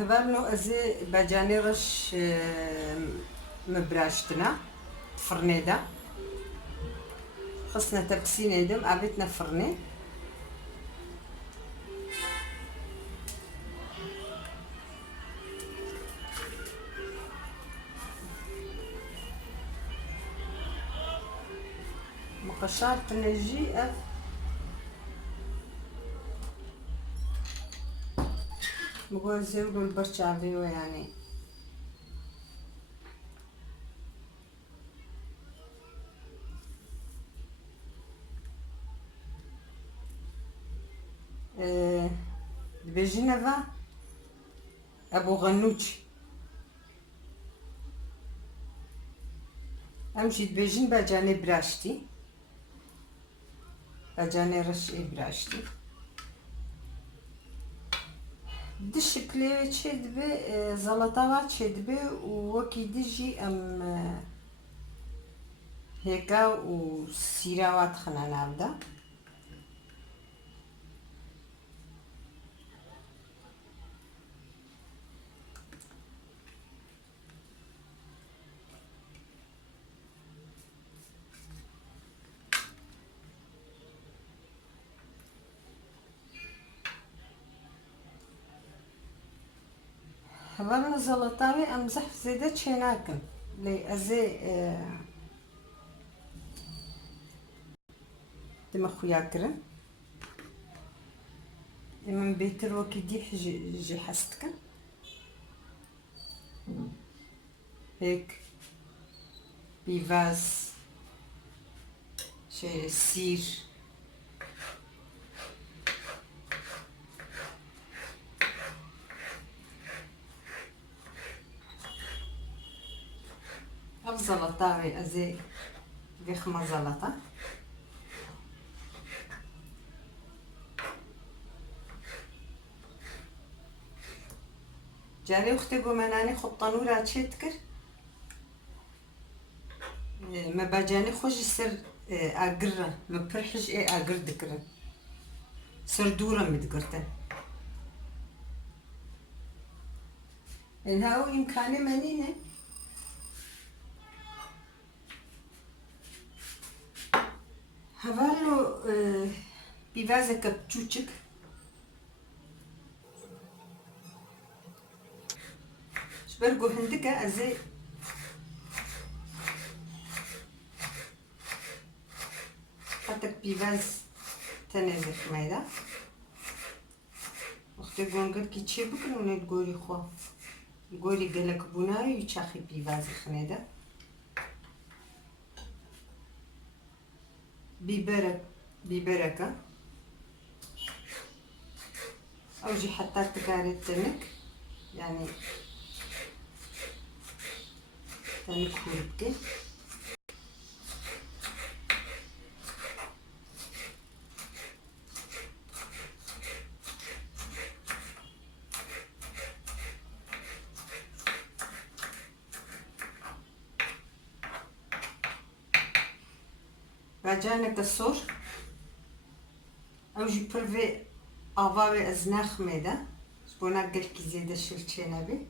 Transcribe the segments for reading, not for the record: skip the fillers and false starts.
هبالنو ازي باجاني رش مبراشتنا فرنيدا خصنا تبسيني دم عبيتنا فرني مقشار تنجي مقول زيولو البرشا بيو يعني بجنفا ابو غنوتش امشي بجن باجاني براشتي باجاني رش براشتي دش كلي تشد بي زلطة تشد بي وكي دجي ام هيكا وسيراوات خنا نابدا هبالنا زلطاوي امزح زيدت شيناكن لي ازي دمخو ياكرن من بيتر وكي دي جي حستكن هيك بيفاز شي سير زلطاوي ازي بيخما زلطة جاري اختي قومناني خطانورا تشتكر ما باجاني خوش سر اقرا ما برحش ايه اقر دكرا سر دورا مدقرتن انهاو امكاني منينه هفالو بيفازا كبتشوتشك شبرقو هندكا ازي حتى بيفاز تنزل مايدا اختي قونقر كي تشيبك نوني تقولي خوا يقولي قالك بناي يتشاخي بيفاز خنيدا ببركة او جي حتى تكاري تنك يعني تنك هوربكي باجانك الصور او جي برفي افاوي ازناخ ميدا سبونا قلت زيادة شلتشينا بي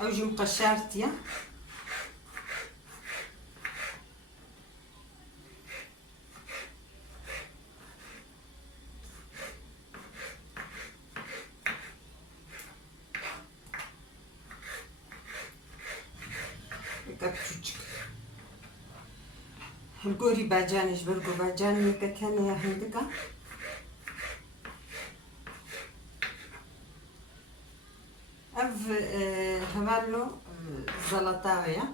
او جي مقشارتيا القوري باجانش برقو باجاني كتاني يا هندكا اف هبالو زلطاوية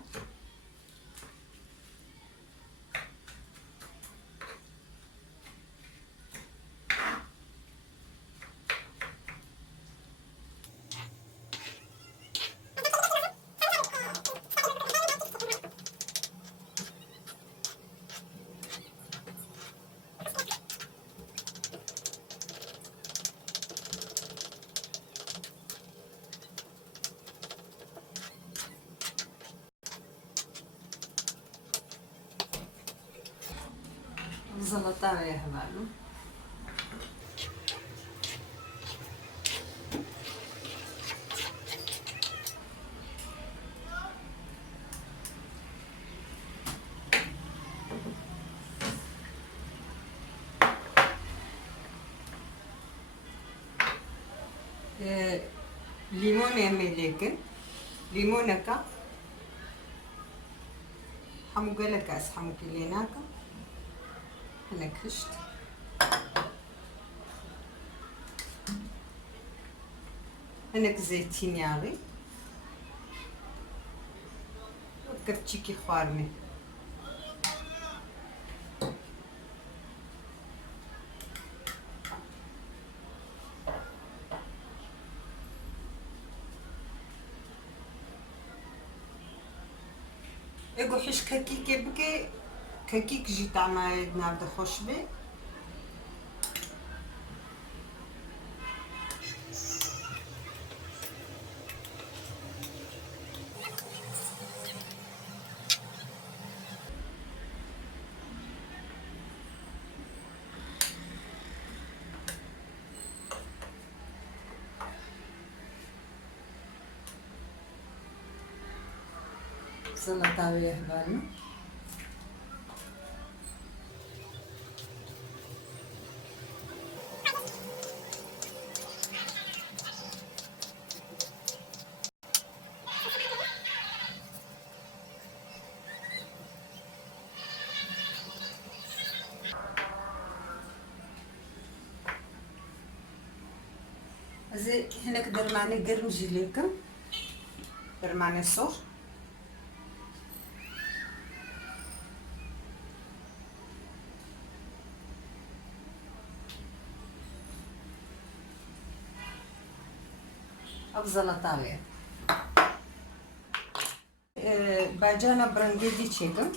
سلطة يهبالو. ليمون يميليكن ليمونك حمو قالك حمو كليناك هنا كشت هناك زيتين ياغي وكبتشيكي خوارمي اگو حش كاكيكي بكي كاكيك جي طعمه يدنا خوش بي سلطة ويهبالنا زي هناك درماني قرمجي ليكم درماني الصور أفضل طاوية باجانا برنجيدي تشيكن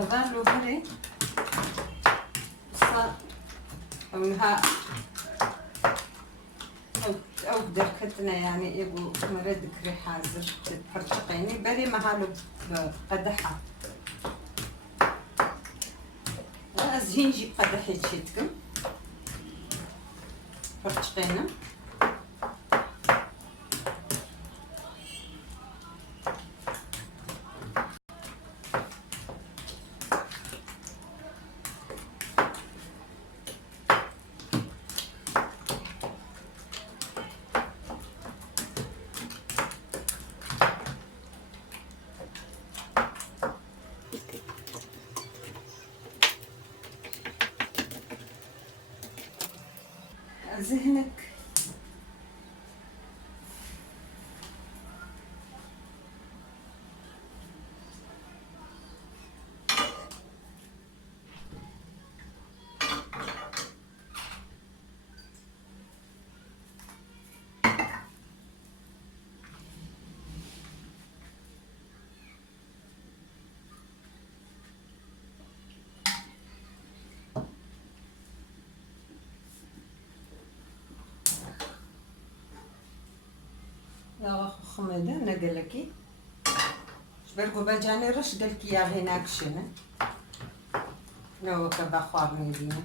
هذا لو هري صار منها أو دركتنا يعني يبو مرد كري حازر تبرتقيني بري مهالو قدحة أزهين جي قدحي تشيتكم برتقينا ذهنك لا خميدة نقلكي شبرقو باجاني رش قلكي يا غيناك شنو لو كبا خوارني دينا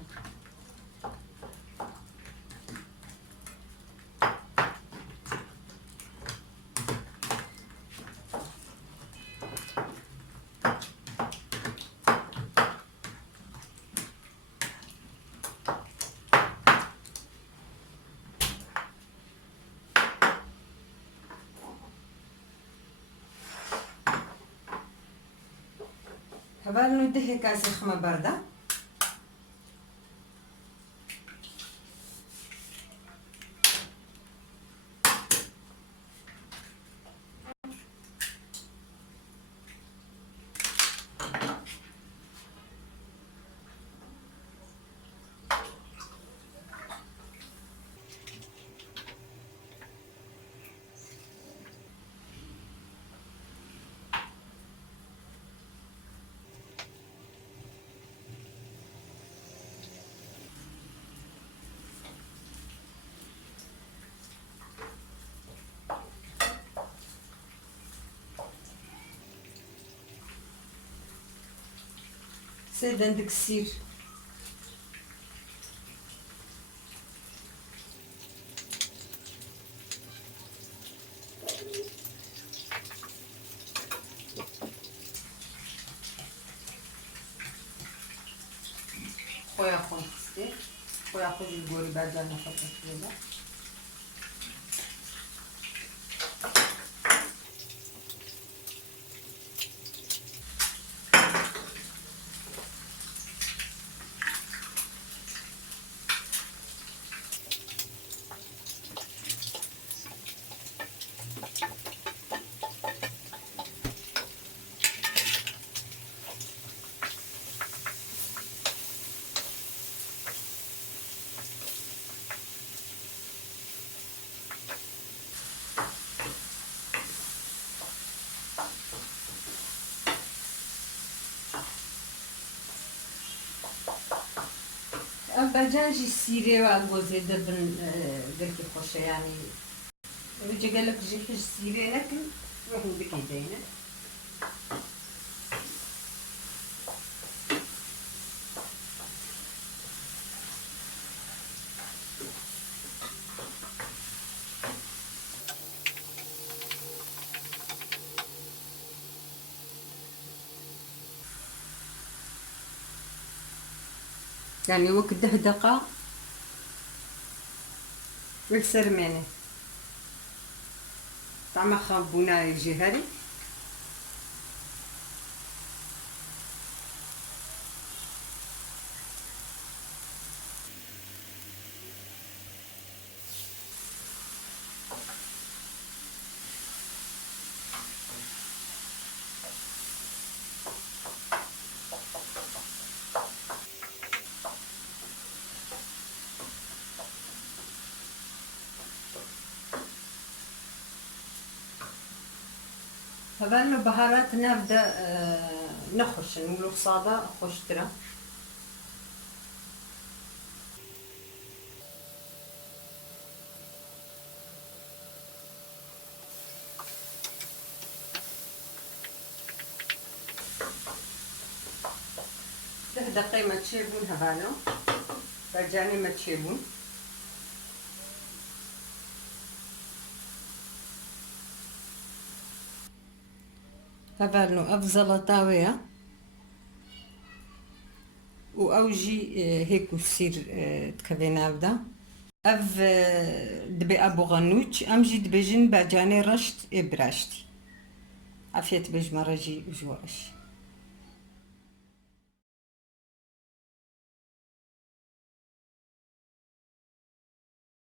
هبال ندهي كاسي خمة باردة سيد عندك السير. خويا خون خستي خويا خذ القوري بعد انا نحط الفلوله. باجانجي السيري والغوزي دبن قلت خوشة يعني رجع قال لك جي حج السيري لكن روح بك يدينا. يعني وقت دقة بالسرمانة طعمها خابونا يجي هاري. هذا بهارات نبدأ نخش نقولوا صادة خوش ترى. ده دقيقة ما تشيبون هبالو رجعني ما تشيبون. هبالو أفضل طاوية وأوجي هيك وسير تكذينا بدا أف دبي أبو غنوش أمجي دبي جن باجاني رشت إبراشتي عافية بيج مرجي وجواش.